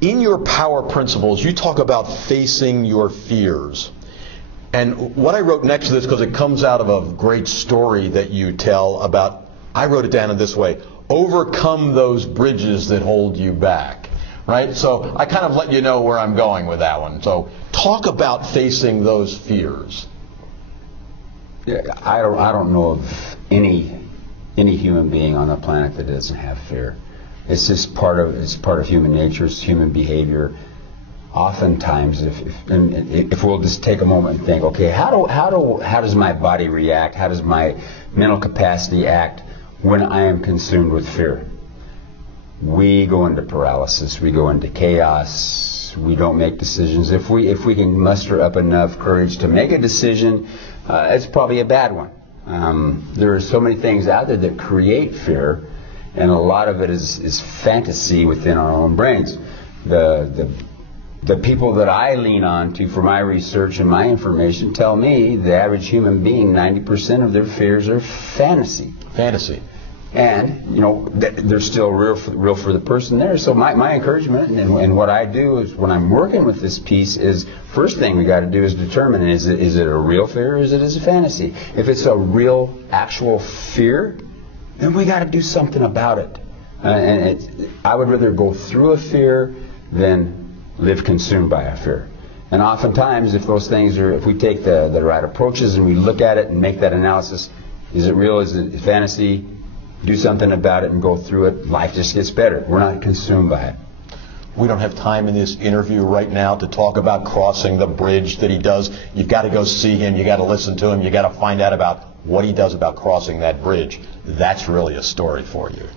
In your power principles, you talk about facing your fears. And what I wrote next to this, because it comes out of a great story that you tell about, I wrote it down in this way: overcome those bridges that hold you back. Right? So I kind of let you know where I'm going with that one. So talk about facing those fears. Yeah, I don't know of any human being on the planet that doesn't have fear. It's just part of human nature. It's human behavior. Oftentimes, if we'll just take a moment and think, okay, how does my body react? How does my mental capacity act when I am consumed with fear? We go into paralysis. We go into chaos. We don't make decisions. If we can muster up enough courage to make a decision, it's probably a bad one. There are so many things out there that create fear, and a lot of it is fantasy within our own brains. The people that I lean on to for my research and my information tell me the average human being, 90% of their fears are fantasy. Fantasy. And, you know, they're still real for the person there. So my encouragement and what I do is when I'm working with this piece is, first thing we got to do is determine, is it a real fear or is it a fantasy? If it's a real, actual fear, then we got to do something about it. I would rather go through a fear than live consumed by a fear. And oftentimes, if those things are, if we take the right approaches and we look at it and make that analysis, is it real, is it fantasy? Do something about it and go through it, life just gets better. We're not consumed by it. We don't have time in this interview right now to talk about crossing the bridge that he does. You've got to go see him. You've got to listen to him. You've got to find out about what he does about crossing that bridge. That's really a story for you.